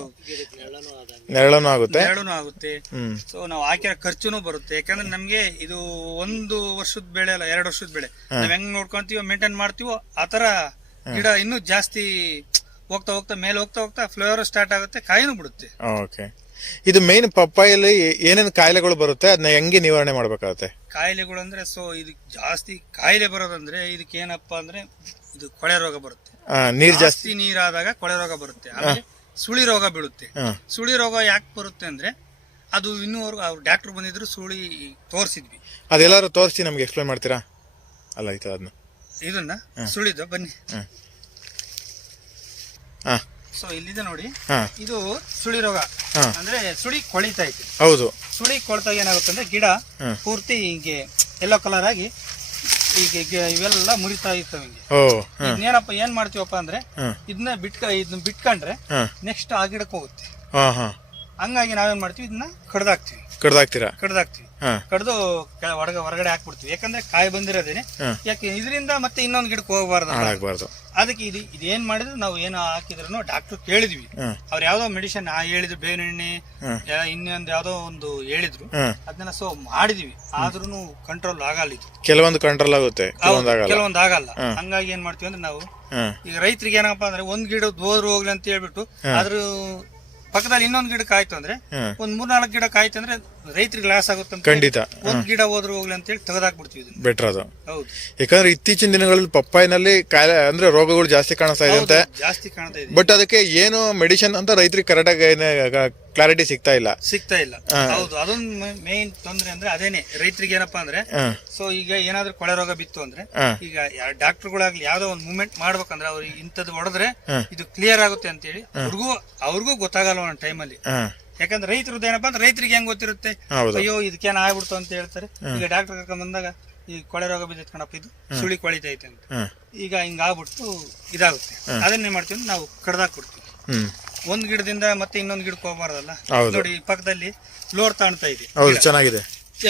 ನೆರಳನು ಆಗುತ್ತೆ. ನೆರಳು ಆಗುತ್ತೆ. ಹ್ಮ್. ಸೊ ನಾವು ಹಾಕಿರೋ ಖರ್ಚುನು ಬರುತ್ತೆ. ಯಾಕಂದ್ರೆ ನಮ್ಗೆ ಇದು ಒಂದು ವರ್ಷದ ಬೆಳೆ ಅಲ್ಲ ಎರಡು ವರ್ಷದ ಬೆಳೆ. ನಾವ್ ಹೆಂಗ್ ನೋಡ್ಕೊಂತೀವೋ ಮೇಂಟೈನ್ ಮಾಡ್ತೀವೋ ಆತರ ಗಿಡ ಇನ್ನೂ ಜಾಸ್ತಿ ಹೋಗ್ತಾ ಹೋಗ್ತಾ ಮೇಲೆ ಹೋಗ್ತಾ ಹೋಗ್ತಾ ಫ್ಲೇವರ್ ಸ್ಟಾರ್ಟ್ ಆಗುತ್ತೆ ಕಾಯಿನೂ ಬಿಡುತ್ತೆ. ಓಕೆ ಇದು ಮೇನ್ ಪಪ್ಪಾಯಲ್ಲಿ ಏನೇನು ಕಾಯಿಲೆಗಳು ಬರುತ್ತೆ? ಅದನ್ನ ಹೆಂಗೆ ನಿವಾರಣೆ ಮಾಡ್ಬೇಕಾಗುತ್ತೆ? ಕಾಯಿಲೆಗಳು ಅಂದ್ರೆ ಸೊ ಇದು ಜಾಸ್ತಿ ಕಾಯಿಲೆ ಬರೋದಂದ್ರೆ ಇದಕ್ಕೆ ಏನಪ್ಪಾ ಅಂದ್ರೆ ಇದು ಕೊಳೆ ರೋಗ ಬರುತ್ತೆ. ನೀರ್ ಜಾಸ್ತಿ. ಜಾಸ್ತಿ ನೀರಾದಾಗ ಕೊಳೆ ರೋಗ ಬರುತ್ತೆ. ಆಮೇಲೆ ಸುಳಿ ರೋಗ ಬೀಳುತ್ತೆ. ಸುಳಿ ರೋಗ ಯಾಕೆ ಬರುತ್ತೆ ಅಂದ್ರೆ ಅದು ಇನ್ನೂ ಅವ್ರು ಡಾಕ್ಟರ್ ಬಂದಿದ್ರು ಸುಳಿ ತೋರಿಸಿದ್ವಿ. ಅದೆಲ್ಲಾರು ತೋರಿಸಿ ನಮ್ಗೆ ಎಕ್ಸ್ಪ್ಲೈನ್ ಮಾಡ್ತೀರಾ? ಅಲ್ಲ ಆಯ್ತು ಅದನ್ನ ಇದನ್ನ ಸುಳಿದ ಬನ್ನಿ. ಸೊ ಇಲ್ಲಿದೆ ನೋಡಿ. ಇದು ಸುಳಿ ರೋಗ. ಅಂದ್ರೆ ಸುಳಿ ಕೊಳಿತಾ ಐತಿ ಹೌದು. ಸುಳಿ ಕೊಳ್ತಾಗ ಏನಾಗುತ್ತೆ ಅಂದ್ರೆ ಗಿಡ ಪೂರ್ತಿ ಹಿಂಗೆ ಎಲ್ಲೋ ಕಲರ್ ಆಗಿ ಈಗ ಗಿ- ಇವೆಲ್ಲ ಮುರಿತಾ ಇರ್ತವೆ ಹಿಂಗೆ. ಓ ಇನ್ನೇನಪ್ಪ ಏನ್ ಮಾಡ್ತೀವಪ್ಪ ಅಂದ್ರೆ ಇದನ್ನ ಬಿಟ್ಕ ಇದನ್ನ ಬಿಟ್ಕೊಂಡ್ರೆ ನೆಕ್ಸ್ಟ್ ಆ ಗಿಡಕ್ಕೆ ಹೋಗುತ್ತೆ. ಹಾ ಹಾ. ಹಂಗಾಗಿ ನಾವೇನ್ ಮಾಡ್ತೀವಿ ಇದನ್ನ ಕಡ್ದಾಕ್ತಿವಿ. ಕಡ್ದಾಕ್ತೀರಾ? ಕಡ್ದಾಕ್ತಿವಿ. ಕಡ್ದು ಹೊರಗ ಹೊರಗಡೆ ಹಾಕ್ಬಿಡ್ತೀವಿ. ಯಾಕಂದ್ರೆ ಕಾಯಿ ಬಂದಿರೋದೇನೆ. ಯಾಕೆ ಇದರಿಂದ ಮತ್ತೆ ಇನ್ನೊಂದ್ ಗಿಡಕ್ಕೆ ಹೋಗಬಾರ್ದು ಅದಕ್ಕೆ ಇದು ಇದೇನ್ ಮಾಡಿದ್ರು ನಾವು ಏನು ಹಾಕಿದ್ರು ಡಾಕ್ಟರ್ ಕೇಳಿದ್ವಿ. ಅವ್ರ ಯಾವ್ದೋ ಮೆಡಿಸಿನ್ ಹೇಳಿದ್ರು ಬೇನೆಣ್ಣೆ ಇನ್ನೊಂದು ಯಾವ್ದೋ ಒಂದು ಹೇಳಿದ್ರು. ಅದನ್ನ ಸೊ ಮಾಡಿದ್ವಿ. ಆದ್ರೂ ಕಂಟ್ರೋಲ್ ಆಗಲ್ಲ ಇದು. ಕೆಲವೊಂದು ಕಂಟ್ರೋಲ್ ಆಗುತ್ತೆ ಕೆಲವೊಂದು ಆಗಲ್ಲ. ಹಂಗಾಗಿ ಏನ್ ಮಾಡ್ತೀವಿ ಅಂದ್ರೆ ನಾವು ಈಗ ರೈತರಿಗೆ ಏನಪ್ಪಾ ಅಂದ್ರೆ ಒಂದ್ ಗಿಡ ಹೋದ್ರು ಹೋಗ್ಲಿ ಅಂತ ಹೇಳ್ಬಿಟ್ಟು ಆದ್ರೂ ಪಕ್ಕದಲ್ಲಿ ಇನ್ನೊಂದ್ ಗಿಡಕ್ಕೆ ಆಯ್ತು ಅಂದ್ರೆ ಒಂದ್ ಮೂರ್ನಾಲ್ಕು ಗಿಡಕ್ಕೆ ಆಯ್ತು ಅಂದ್ರೆ ರೈತರಿಗೆ ಲಾಸ್ ಆಗುತ್ತೆ ಖಂಡಿತ. ಒಂದ್ ಗಿಡ ಹೋದ್ರು ಹೋಗ್ಲಿ ಅಂತ ಹೇಳಿ ತೆಗೆದಾಕ್ಬಿಡ್ತೀವಿ ಇದನ್ನ. ಬೆಟರ್ ಅದು. ಹೌದು. ಯಾಕಂದ್ರೆ ಇತ್ತೀಚಿನ ದಿನಗಳಲ್ಲಿ ಪಪ್ಪಾಯಿನಲ್ಲಿ ಕಾಯಿಲೆ ಅಂದ್ರೆ ರೋಗಗಳು ಜಾಸ್ತಿ ಕಾಣಿಸ್ತಾ ಇದೆ ಅಂತ. ಜಾಸ್ತಿ ಕಾಣ್ತಾ ಇದೆ. ಬಟ್ ಅದಕ್ಕೆ ಏನು ಮೆಡಿಸಿನ್ ಅಂತ ರೈತರಿಗೆ ಕರೆಕ್ಟಾಗಿ ಕ್ಲಾರಿಟಿ ಸಿಗ್ತಾ ಇಲ್ಲ. ಸಿಗ್ತಾ ಇಲ್ಲ. ಹೌದು ಅದೊಂದು ಮೇನ್ ತೊಂದ್ರೆ ಅಂದ್ರೆ ಅದೇನೆ ರೈತರಿಗೆ ಏನಪ್ಪಾ ಅಂದ್ರೆ ಸೊ ಈಗ ಏನಾದ್ರೂ ಕೊಳೆ ರೋಗ ಬಿತ್ತು ಅಂದ್ರೆ ಈಗ ಡಾಕ್ಟರ್ಗಳಾಗ್ಲಿ ಯಾವ್ದೋ ಒಂದು ಮೂವ್ಮೆಂಟ್ ಮಾಡ್ಬೇಕಂದ್ರೆ ಅವ್ರಿಗೆ ಇಂಥದ್ದು ಹೊಡೆದ್ರೆ. ಇದು ಕ್ಲಿಯರ್ ಆಗುತ್ತೆ ಅಂತ ಹೇಳಿ ಅವ್ರಿಗೂ ಅವ್ರಿಗೂ ಗೊತ್ತಾಗಲ್ಲ ಒಂದ್ ಟೈಮಲ್ಲಿ ಯಾಕಂದ್ರೆ ರೈತರದ್ದು ಏನಪ್ಪಾ ಅಂದ್ರೆ ರೈತರಿಗೆ ಹೆಂಗ್ ಗೊತ್ತಿರುತ್ತೆ? ಹೌದು. ಅಯ್ಯೋ ಇದಕ್ಕೇನ ಆಗ್ಬಿಡ್ತು ಅಂತ ಹೇಳ್ತಾರೆ. ಈಗ ಡಾಕ್ಟರ್ ಕರ್ಕೊಂಡ್ ಬಂದಾಗ ಈ ಕೊಳೆ ರೋಗ ಬಿದ್ದೈತೆ ಕಣಪ್ಪ ಇದು. ಸುಳಿ ಕೊಳಿತೈತೆ ಅಂತ. ಹ್ಮ್ ಈಗ ಹಿಂಗ ಆಗ್ಬಿಟ್ಟು ಇದಾಗುತ್ತೆ ಅದನ್ನೇ ಮಾಡ್ತೀವಿ ನಾವು ಕಡ್ದಾಕ್ ಕೊಡ್ತೀವಿ. ಹ್ಮ್. ಒಂದ್ ಗಿಡದಿಂದ ಮತ್ತೆ ಇನ್ನೊಂದ್ ಗಿಡಕ್ಕೆ ಹೋಗ್ಬಾರ್ದಲ್ಲ? ಹೌದು. ನೋಡಿ ಈ ಪಕ್ಕದಲ್ಲಿ ಲೋಡ್ ತಾಣ್ತಾ ಇದೆ. ಹೌದು ಚೆನ್ನಾಗಿದೆ.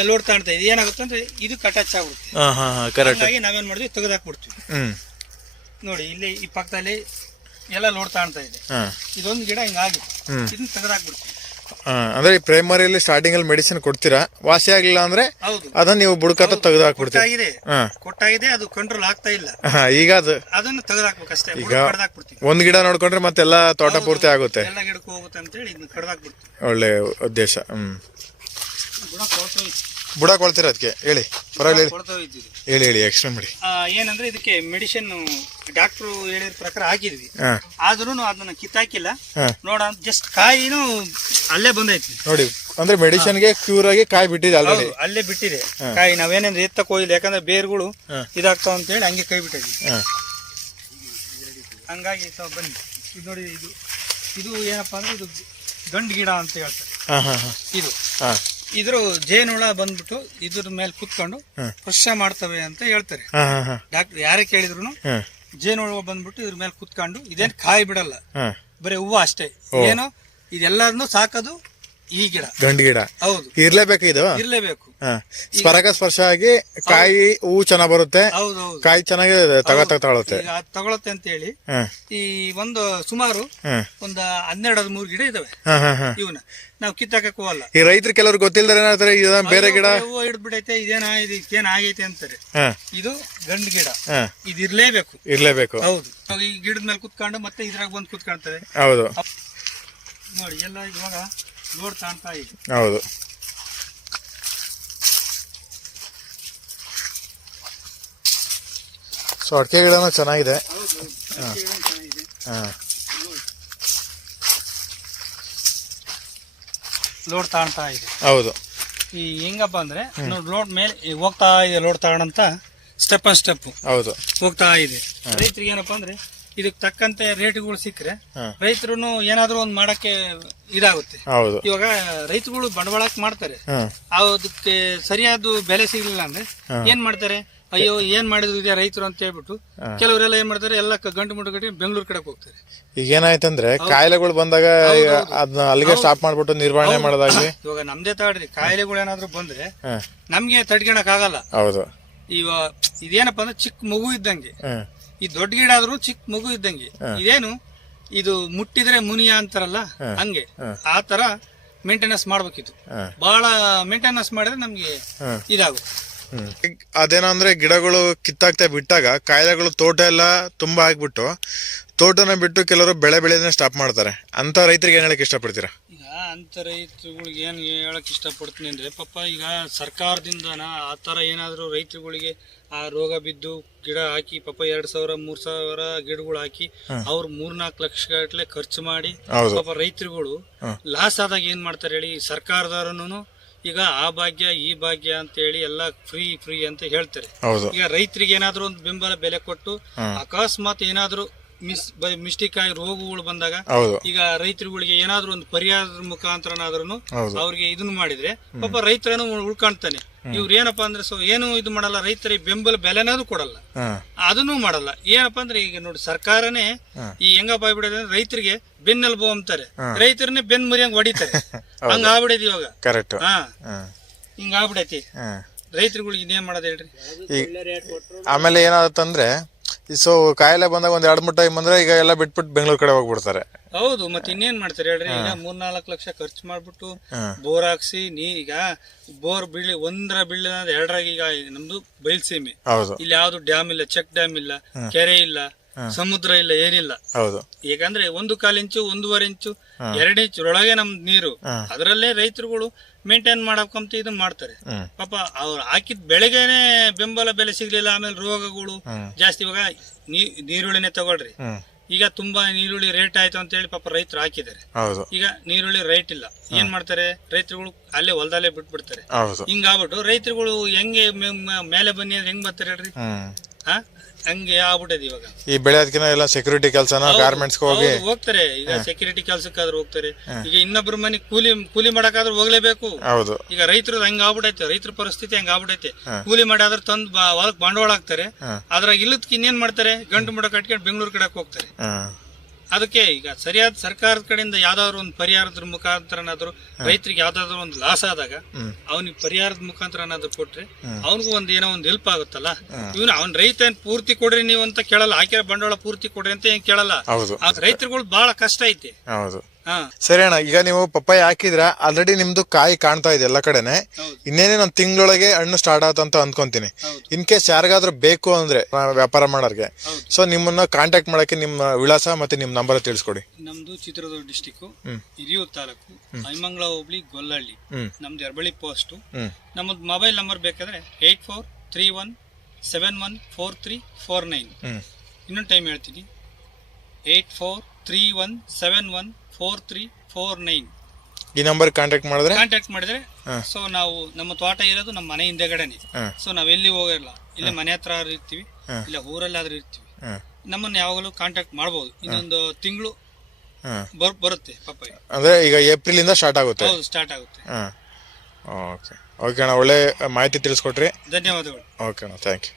ಲೋಡ್ ತಾಣ್ತಾ ಇದೆ. ಏನಾಗುತ್ತೆ ಅಂದ್ರೆ ಇದು ಅಟ್ಯಾಚ್ ಆಗ್ಬಿಡುತ್ತೆ. ಹಾ ಹಾ ಹಾ ಕರೆಕ್ಟ್ ಹಾಗಾಗಿ ನಾವೇನ್ ಮಾಡಿದ್ವಿ ತೆಗೆದಾಕ್ಬಿಡ್ತೀವಿ ಹ್ಮ್. ನೋಡಿ ಇಲ್ಲಿ ಈ ಪಕ್ಕದಲ್ಲಿ ಎಲ್ಲ ಲೋಡ್ ತಾಣ್ತಾ ಇದೆ. ಹಾ. ಇದೊಂದು ಗಿಡ ಹಿಂಗಾಗಿದೆ. ಹ್ಮ್. ಇದನ್ನ ತೆಗೆದಾಕ್ಬಿಡ್ತೀವಿ ಅಂದ್ರೆ ಪ್ರೈಮರಿಯಲ್ಲಿ ಸ್ಟಾರ್ಟಿಂಗ್ ಅಲ್ಲಿ ಮೆಡಿಸಿನ್ ಕೊಡ್ತೀರಾ? ವಾಸಿ ಆಗ್ಲಿಲ್ಲ ಅಂದ್ರೆ ಹೌದು. ಅದನ್ನ ನೀವು ಬುಡಕತ್ತ ತೆಗೆದು ಹಾಕ್ಬಿಡ್ತೀರಿ ಕೊಟ್ಟಾಗಿದೆ. ಹಾ. ಕೊಟ್ಟಾಗಿದೆ ಅದು ಕಂಟ್ರೋಲ್ ಆಗ್ತಾ ಇಲ್ಲ. ಹಾ ಈಗ ಅದು ಅದನ್ನ ತೆಗೆದಾಕ್ಬೇಕು ಅಷ್ಟೇ. ಈಗ- ಕಡ್ದಾಕ್ಬಿಡ್ತೀವಿ. ಒಂದ್ ಗಿಡ ನೋಡ್ಕೊಂಡ್ರೆ ಮತ್ತೆಲ್ಲ ತೋಟ ಪೂರ್ತಿ ಆಗುತ್ತೆ. ಎಲ್ಲ ಗಿಡಕ್ಕೆ ಹೋಗುತ್ತೆ ಅಂತ ಹೇಳಿ ಇದನ್ನ ಕಡ್ದಾಕ್ಬಿಡ್ತೀವಿ. ಒಳ್ಳೆ ಉದ್ದೇಶ. ಹ್ಮ್. ಬುಡ ಕೊಳ್ತೀರ ಅದಕ್ಕೆ? ಹೇಳಿ ಪರವಾಗಿಲ್ಲ ಹೇಳಿ. ಹೇಳಿ ಹೇಳಿ ಎಕ್ಸ್ಪ್ಲೇನ್ ಮಾಡಿ. ಆ, ಏನಂದ್ರೆ ಇದಕ್ಕೆ ಮೆಡಿಸಿನ್ ಡಾಕ್ಟ್ರು ಹೇಳಿದ ಪ್ರಕಾರ ಹಾಕಿದ್ವಿ. ಹಾ. ಆದ್ರೂ ಅದನ್ನ ಕಿತ್ತಾಕಿಲ್ಲ. ಹಾ. ನೋಡ ಜಸ್ಟ್ ಕಾಯಿನೂ ಅಲ್ಲೇ ಬಂದೈತಿ. ನೋಡಿ ಅಂದ್ರೆ ಮೆಡಿಸಿನ್ಗೆ ಕ್ಯೂರ್ ಆಗಿ ಕಾಯಿ ಬಿಟ್ಟಿದೆ ಆಲ್ರೆಡಿ ಹೌದು ಅಲ್ಲೇ ಬಿಟ್ಟಿದೆ. ಕಾಯಿ ನಾವೇನಂದ್ರೆ ಎತ್ತಕ್ ಹೋಗಿಲ್ಲ ಯಾಕಂದ್ರೆ ಬೇರ್ಗಳು ಹಾ. ಇದಾಗ್ತಾವ ಅಂತ ಹೇಳಿ ಹಂಗೆ ಕೈ ಬಿಟ್ಟಿದ್ವಿ ಹಾ. ಹಂಗಾಗಿ ಸ್ವಲ್ಪ ಬನ್ನಿ. ಇದು ನೋಡಿ ಇದು ಇದು ಏನಪ್ಪಾ ಅಂದ್ರೆ ಇದು ಗಂಡು ಗಿಡ ಅಂತ ಹೇಳ್ತಾರೆ. ಹಾ ಹಾ ಹಾ. ಇದು. ಹಾ. ಇದ್ರ ಜೇನುಳ ಬಂದ್ಬಿಟ್ಟು ಇದ್ರ ಮೇಲೆ ಕುತ್ಕೊಂಡು. ವರ್ಷ ಮಾಡ್ತವೆ ಅಂತ ಹೇಳ್ತಾರೆ. ಡಾಕ್ಟರ್ ಯಾರೇ ಕೇಳಿದ್ರು ಜೇನುಳ ಬಂದ್ಬಿಟ್ಟು ಇದ್ರ ಮೇಲೆ ಕುತ್ಕೊಂಡು ಇದೇನ್ ಕಾಯಿ ಬಿಡಲ್ಲ. ಬರೀ ಹೂವು ಅಷ್ಟೇ. ಏನು ಇದೆಲ್ಲರನ್ನು ಸಾಕೋದು ಈ ಗಿಡ. ಗಂಡು ಗಿಡ. ಹೌದು. ಇರ್ಲೇಬೇಕು ಇದು? ಇರ್ಲೇಬೇಕು. ಹ. ಸ್ಪರಗ ಸ್ಪರ್ಶ ಆಗಿ ಕಾಯಿ ಹೂ ಚೆನ್ನಾಗ್ ಬರುತ್ತೆ. ಹೌದು ಹೌದು ಕಾಯಿ ಚೆನ್ನಾಗಿ ತಗ ತಗೊಳುತ್ತೆ. ಈಗ ಅದ್ ತಗೊಳತ್ತೆ ಅಂತ ಹೇಳಿ ಈ ಒಂದು ಸುಮಾರು ಒಂದ ಒಂದ್ ಹನ್ನೆರಡು ಹದಿಮೂರು ಗಿಡ ಇದಾವೆ. ಹಾ ಹಾ ಹಾ. ಇವನ್ನ ನಾವು ಕಿತ್ತಾಕಕ್ ಹೋಗಲ್ಲ. ಈ ರೈತರು ಕೆಲವ್ರು ಗೊತ್ತಿಲ್ದಾರೆ ಏನಾಗ್ತಾರೆ ಇದು ಬೇರೆ ಗಿಡ. ಹೂವು ಹಿಡ್ಬಿಡೈತೆ ಇದೇನ ಇದು ಆಗೈತೆ ಅಂತಾರೆ. ಹಾ. ಇದು ಗಂಡು ಗಿಡ. ಹಾ. ಇದು ಇರ್ಲೇಬೇಕು. ಇರ್ಲೇಬೇಕು. ಹೌದು. ನಾವು ಈ ಗಿಡದ ಮೇಲೆ ಕುತ್ಕೊಂಡು ಮತ್ತೆ ಇದ್ರಾಗ ಬಂದು ಕುತ್ಕೊಳ್ತವೆ ಹೌದು. ನೋಡಿ ಎಲ್ಲ ಇವಾಗ ಲೋಡ್ ಕಾಣ್ತಾ ಇದೆ. ಹೌದು. ಸೊ ಅಡಿಕೆ ಗಿಡ ಚೆನ್ನಾಗಿದೆ. ಹಾ. ಲೋಡ್ ತಗೊಳ್ತಾ ಇದೆ. ಹೌದು. ಈ ಹೆಂಗಪ್ಪ ಅಂದ್ರೆ ಲೋಡ್ ಮೇಲೆ ಹೋಗ್ತಾ ಇದೆ ಲೋಡ್ ತಗೊಂಡಂತ ಸ್ಟೆಪ್ ಅನ್ ಸ್ಟೆಪ್ ಹೌದು. ಹೋಗ್ತಾ ಇದೆ. ರೈತರಿಗೆ ಏನಪ್ಪಾ ಅಂದ್ರೆ ಇದಕ್ಕೆ ತಕ್ಕಂತೆ ರೇಟ್ಗಳು ಸಿಕ್ಕರೆ. ರೈತರು ಏನಾದ್ರು ಒಂದ್ ಮಾಡಕ್ಕೆ ಇದಾಗುತ್ತೆ. ಹೌದು. ಇವಾಗ ರೈತರುಗಳು ಬಂಡವಾಳಕ್ಕೆ ಮಾಡ್ತಾರೆ. ಅದಕ್ಕೆ ಸರಿಯಾದ ಬೆಲೆ ಸಿಗ್ಲಿಲ್ಲ ಅಂದ್ರೆ ಏನ್ ಮಾಡ್ತಾರೆ? ಅಯ್ಯೋ ಏನ್ ಮಾಡಿದ್ರು ಇದೆ ರೈತರು ಅಂತ ಹೇಳ್ಬಿಟ್ಟು ಕೆಲವರೆಲ್ಲ ಏನ್ ಮಾಡ್ತಾರೆ? ಎಲ್ಲ ಗಂಟು ಮುಟ್ಟು ಕಟ್ಟಿ ಬೆಂಗಳೂರು ಕಡೆ ಹೋಗ್ತಾರೆ. ಈಗ ಏನಾಯ್ತಂದ್ರೆ ಕಾಯಿಲೆಗಳು ಬಂದಾಗ ಅದನ್ನ ಅಲ್ಲಿಗೆ ಸ್ಟಾಪ್ ಮಾಡ್ಬಿಟ್ಟು ನಿರ್ವಹಣೆ ಮಾಡಿದಾಗ [coughs] ಇವಾಗ ನಮ್ದೇ ತಡ್ರಿ ಕಾಯಿಲೆಗಳು ಏನಾದ್ರು ಬಂದ್ರೆ ನಮ್ಗೆ ತಡ್ಕೊಳಕ್ ಆಗಲ್ಲ. ಹೌದು. ಇವಾಗ ಇದೇನಪ್ಪ ಅಂದ್ರೆ ಚಿಕ್ಕ ಮಗು ಇದ್ದಂಗೆ. ಈ ದೊಡ್ಡ ಗಿಡ ಆದ್ರೂ ಚಿಕ್ಕ ಮಗು ಇದ್ದಂಗೆ. ಇದೇನು? ಇದು ಮುಟ್ಟಿದ್ರೆ ಮುನಿಯ ಅಂತಾರಲ್ಲ? ಹಂಗೆ. ಆ ತರ ಮೇಂಟೆನೆನ್ಸ್ ಮಾಡ್ಬೇಕಿತ್ತು. ಬಹಳ ಮೇಂಟೆನೆನ್ಸ್ ಮಾಡಿದ್ರೆ ನಮ್ಗೆ ಇದಾಗು ಇದಾಗುತ್ತೆ. ಅಂದ್ರೆ ಗಿಡಗಳು ಕಿತ್ತಾಗ್ತಾ ಬಿಟ್ಟಾಗ ಕಾಯಿಲೆಗಳು ತೋಟ ಎಲ್ಲ ತುಂಬಾ ಆಗ್ಬಿಟ್ಟು ತೋಟನ ಬಿಟ್ಟು ಕೆಲವರು ಬೆಳೆ ಬೆಳೆಯೋದನ್ನ ಸ್ಟಾಪ್ ಮಾಡ್ತಾರೆ. ಅಂತ ರೈತರಿಗೆ ಏನ್ ಹೇಳಕ್ ಇಷ್ಟಪಡ್ತೀರಾ? ಈಗ ಅಂತ ರೈತರುಗಳಿಗೆ ಏನ್ ಹೇಳಕ್ ಇಷ್ಟಪಡ್ತೀನಿ ಅಂದ್ರೆ ಪಾಪ ಈಗ ಸರ್ಕಾರದಿಂದನ ಆ ತರ ಏನಾದ್ರು ರೈತರುಗಳಿಗೆ ಆ ರೋಗ ಬಿದ್ದು ಗಿಡ ಹಾಕಿ ಪಾಪ ಎರಡ್ ಸಾವಿರ ಮೂರ್ ಸಾವಿರ ಗಿಡಗಳು ಹಾಕಿ ಅವ್ರು ಮೂರ್ನಾಲ್ಕು ಲಕ್ಷ ಗಟ್ಲೆ ಖರ್ಚು ಮಾಡಿ ಪಾಪ ರೈತರುಗಳು ಲಾಸ್ ಆದಾಗ ಏನ್ ಮಾಡ್ತಾರೆ ಹೇಳಿ ಸರ್ಕಾರದವರನ್ನು ಈಗ ಆ ಭಾಗ್ಯ ಈ ಭಾಗ್ಯ ಅಂತ ಹೇಳಿ ಎಲ್ಲ ಫ್ರೀ ಫ್ರೀ ಅಂತ ಹೇಳ್ತಾರೆ. ಈಗ ರೈತರಿಗೆ ಏನಾದ್ರು ಒಂದು ಬೆಂಬಲ ಬೆಲೆ ಕೊಟ್ಟು ಅಕಸ್ಮಾತ್ ಏನಾದ್ರೂ ಮಿಸ್ ಮಿಸ್ಟೇಕ್ ಆಗಿ ರೋಗಗಳು ಬಂದಾಗ ಹೌದು. ಈಗ ರೈತರುಗಳಿಗೆ ಏನಾದ್ರೂ ಒಂದು ಪರಿಹಾರದ ಮುಖಾಂತರನಾದ್ರೂ ಹೌದು. ಅವ್ರಿಗೆ ಇದನ್ನ ಮಾಡಿದ್ರೆ ಪಾಪ ರೈತರನ್ನು ಉಳ್ಕಾಣ್ತಾನೆ. ಇವ್ರು ಏನಪ್ಪಾ ಅಂದ್ರೆ ಸೊ ಏನು ಇದು ಮಾಡಲ್ಲ ರೈತರಿಗೆ ಬೆಂಬಲ ಬೆಲೆನೂ ಕೊಡಲ್ಲ. ಹಾ. ಅದನ್ನು ಮಾಡಲ್ಲ. ಏನಪ್ಪಾ ಅಂದ್ರೆ ಈಗ ನೋಡಿ ಸರ್ಕಾರನೇ ಈ ಹೆಂಗಪ್ಪ ಆಗ್ಬಿಡಿದೆ ಅಂದ್ರೆ ರೈತರಿಗೆ ಬೆನ್ನೆಲುಬು ಅಂತಾರೆ. ರೈತರನ್ನೇ ಬೆನ್ ಮುರಿಯಂಗ್ ಹೊಡಿತಾರೆ. [laughs] ಹಂಗ ಆಗ್ಬಿಡೈತಿ ಇವಾಗ. ಕರೆಕ್ಟ್. ಹಾ. ಹಾ. ಹಿಂಗ ಆಗ್ಬಿಡೈತಿ. ರೈತರುಗಳಿಗೆ ಇನ್ನೇನ್ ಮಾಡೋದ್ ಹೇಳ್ರಿ? ಆಮೇಲೆ ಏನಾಗುತ್ತಂದ್ರೆ ಸೊ ಕಾಯಿಲೆ ಬಂದಾಗ ಒಂದ್ ಎರಡ್ ಮೂರು ಟೈಮ್ ಬಂದ್ರೆ ಈಗ ಎಲ್ಲ ಬಿಟ್ಬಿಟ್ಟು ಬೆಂಗಳೂರು ಕಡೆ ಹೋಗ್ಬಿಡ್ತಾರೆ. ಹೌದು ಮತ್ತೆ ಇನ್ನೇನ್ ಮಾಡ್ತಾರೆ ಹೇಳ್ರಿ? ಈಗ ಮೂರ್ನಾಲ್ಕು ಲಕ್ಷ ಖರ್ಚು ಮಾಡ್ಬಿಟ್ಟು. ಬೋರ್ ಹಾಕ್ಸಿ ನೀ ಈಗ ಬೋರ್ ಬೀಳಿ ಒಂದರ ಬೀಳಿ ಎರಡರಾಗ ಈಗ ನಮ್ದು ಬಯಲ್ಸೀಮೆ ಹೌದು. ಇಲ್ಲಿ ಯಾವ್ದು ಡ್ಯಾಮ್ ಇಲ್ಲ ಚೆಕ್ ಡ್ಯಾಮ್ ಇಲ್ಲ ಕೆರೆ ಇಲ್ಲ ಸಮುದ್ರ ಇಲ್ಲ ಏನಿಲ್ಲ. ಹೌದು. ಯಾಕಂದ್ರೆ ಒಂದು ಕಾಲು ಇಂಚು ಒಂದೂವರೆ ಇಂಚು ಎರಡು ಇಂಚು ಒಳಗೆ ನಮ್ ನೀರು. ಅದರಲ್ಲೇ ರೈತರುಗಳು ಮೇಂಟೈನ್ ಮಾಡಕಂತ ಇದು ಮಾಡ್ತಾರೆ. ಪಾಪ ಅವ್ರು ಹಾಕಿದ ಬೆಳೆಗೇನೆ ಬೆಂಬಲ ಬೆಲೆ ಸಿಗ್ಲಿಲ್ಲ ಆಮೇಲೆ ರೋಗಗಳು ಜಾಸ್ತಿ ಇವಾಗ ನೀರುಳ್ಳಿನೇ ತಗೊಳ್ರಿ. ಈಗ ತುಂಬಾ ನೀರುಳ್ಳಿ ರೇಟ್ ಆಯ್ತು ಅಂತ ಹೇಳಿ ಪಾಪ ರೈತರು ಹಾಕಿದ್ದಾರೆ. ಈಗ ನೀರುಳ್ಳಿ ರೇಟ್ ಇಲ್ಲ. ಏನ್ ಮಾಡ್ತಾರೆ? ರೈತರುಗಳು ಅಲ್ಲೇ ಹೊಲದಲ್ಲೇ ಬಿಟ್ಬಿಡ್ತಾರೆ. ಹಿಂಗಾಗ್ಬಿಟ್ಟು ರೈತರುಗಳು ಹೆಂಗೆ ಮೇಲೆ ಬನ್ನಿ ಅಂದ್ರೆ ಹೆಂಗ್ ಬರ್ತಾರೆ ಹೇಳ್ರಿ? ಹಂಗೆ ಆಗ್ಬಿಟ್ಟದೆ ಇವಾಗ. ಈ ಬೆಳೆಯೋದಕ್ಕಿಂತ ಎಲ್ಲ ಸೆಕ್ಯೂರಿಟಿ ಕೆಲಸನ ಗಾರ್ಮೆಂಟ್ಸ್ ಹೋಗಿ? ಹೌದು, ಹೋಗ್ತಾರೆ. ಈಗ ಸೆಕ್ಯೂರಿಟಿ ಕೆಲ್ಸಕ್ಕಾದ್ರೂ ಹೋಗ್ತಾರೆ. ಈಗ ಇನ್ನೊಬ್ರ ಮನೆ ಕೂಲಿ ಕೂಲಿ ಮಾಡಕ್ಕಾದ್ರೂ ಹೋಗ್ಲೇಬೇಕು. ಹೌದು. ಈಗ ರೈತರು ಹಂಗ ಆಗ್ಬಿಡೈತೆ ರೈತರ ಪರಿಸ್ಥಿತಿ ಹಂಗ ಆಗ್ಬಿಡೈತೆ ಕೂಲಿ ಮಾಡಾದ್ರೆ ತಂದು ಹೊಲಕ್ ಬಂಡವಾಳ ಹಾಕ್ತಾರೆ. ಅದ್ರಾಗ ಇಲ್ಲದಕ್ಕೆ ಇನ್ನೇನ್ ಮಾಡ್ತಾರೆ? ಗಂಟು ಮುಡ ಕಟ್ಕೊಂಡು ಬೆಂಗಳೂರು ಕಡೆ ಹೋಗ್ತಾರೆ. ಹ್ಮ್ ಅದಕ್ಕೆ ಈಗ ಸರಿಯಾದ ಸರ್ಕಾರದ ಕಡೆಯಿಂದ ಯಾವ್ದಾದ್ರು ಒಂದು ಪರಿಹಾರದ ಮುಖಾಂತರನಾದ್ರು ರೈತರಿಗೆ ಯಾವ್ದಾದ್ರು ಒಂದು ಲಾಸ್ ಆದಾಗ ಅವನಿಗೆ ಪರಿಹಾರದ ಮುಖಾಂತರ ಏನಾದ್ರು ಕೊಟ್ರೆ ಅವನಿಗೂ ಒಂದ್ ಏನೋ ಒಂದು ಹೆಲ್ಪ್ ಆಗುತ್ತಲ್ಲ? ಇವನು ಅವ್ನ ರೈತ ಏನ್ ಪೂರ್ತಿ ಕೊಡ್ರಿ ನೀವು ಅಂತ ಕೇಳಲ್ಲ ಹಾಕಿರೋ ಬಂಡವಾಳ ಪೂರ್ತಿ ಕೊಡ್ರಿ ಅಂತ ಏನ್ ಕೇಳಲ್ಲ. ರೈತರುಗಳು ಬಹಳ ಕಷ್ಟ ಐತೆ. ಸರಿ ಅಣ್ಣ ಈಗ ನೀವು ಪಪ್ಪಾಯ ಹಾಕಿದ್ರ ಆಲ್ರೆಡಿ ನಿಮ್ದು ಕಾಯಿ ಕಾಣ್ತಾ ಇದೆ ಎಲ್ಲ ಕಡೆನೆ. ಇನ್ನೇನೇ ನಾನು ತಿಂಗಳೊಳಗೆ ಹಣ್ಣು ಸ್ಟಾರ್ಟ್ ಆಯ್ತು ಅನ್ಕೊಂತೀನಿ ಹೌದು. ಇನ್ ಕೇಸ್ ಯಾರಿಗಾದ್ರೂ ಬೇಕು ಅಂದ್ರೆ ವ್ಯಾಪಾರ ಮಾಡೋರ್ಗೆ. ಸೊ ನಿಮ್ಮನ್ನ ಕಾಂಟ್ಯಾಕ್ಟ್ ಮಾಡಕ್ಕೆ ನಿಮ್ಮ ವಿಳಾಸ ಮತ್ತೆ ನಿಮ್ ನಂಬರ್ ತಿಳಿಸ್ಕೊಡಿ. ನಮ್ದು ಚಿತ್ರದುರ್ಗ ಡಿಸ್ಟಿಕ್ ಹಿರಿಯೂರ್ ತಾಲೂಕು ಐಮಂಗ್ಲ ಹೋಬ್ಳಿ ಗೊಲ್ಲಹಳ್ಳಿ ನಮ್ದು ಎರಬಳ್ಳಿ ಪೋಸ್ಟ್ ನಮ್ದು ನಮ್ಮದು ಮೊಬೈಲ್ ನಂಬರ್ ಬೇಕಾದ್ರೆ eight four three one seven one four three four nine ಇನ್ನೊಂದು ಟೈಮ್ ಹೇಳ್ತೀನಿ. Eight four three one seven one four three four nine ಈ ನಂಬರ್ ಕಾಂಟ್ಯಾಕ್ಟ್ ಮಾಡಿದ್ರೆ? ಕಾಂಟ್ಯಾಕ್ಟ್ ಮಾಡಿದ್ರೆ ಸೊ ನಾವು ನಮ್ಮ ತೋಟ ಇರೋದು ನಮ್ಮ ಮನೆ ಹಿಂದೆಗಡೆನೆ. ಸೊ ನಾವ್ ಎಲ್ಲಿ ಹೋಗಿರಲ್ಲ ಇಲ್ಲ ಮನೆ ಹತ್ರ ಇರ್ತೀವಿ ಇಲ್ಲ ಊರಲ್ಲಾದ್ರೂ ಇರ್ತೀವಿ. ನಮ್ಮನ್ನ ಯಾವಾಗಲೂ ಕಾಂಟ್ಯಾಕ್ಟ್ ಮಾಡಬಹುದು ಇನ್ನೊಂದು ತಿಂಗಳು ಬರ್ ಬರುತ್ತೆ ಪಪ್ಪಾಯಿ. ಅಂದ್ರೆ ಈಗ ಏಪ್ರಿಲ್ ಇಂದ ಸ್ಟಾರ್ಟ್ ಆಗುತ್ತೆ. ಹೌದು ಸ್ಟಾರ್ಟ್ ಆಗುತ್ತೆ. ಓಕೆ. ಓಕೆ ಅಣ್ಣ ಒಳ್ಳೆ ಮಾಹಿತಿ ತಿಳಿಸ್ಕೊಟ್ರಿ. ಧನ್ಯವಾದಗಳು. ಓಕೆ ಅಣ್ಣ ಥ್ಯಾಂಕ್ ಯು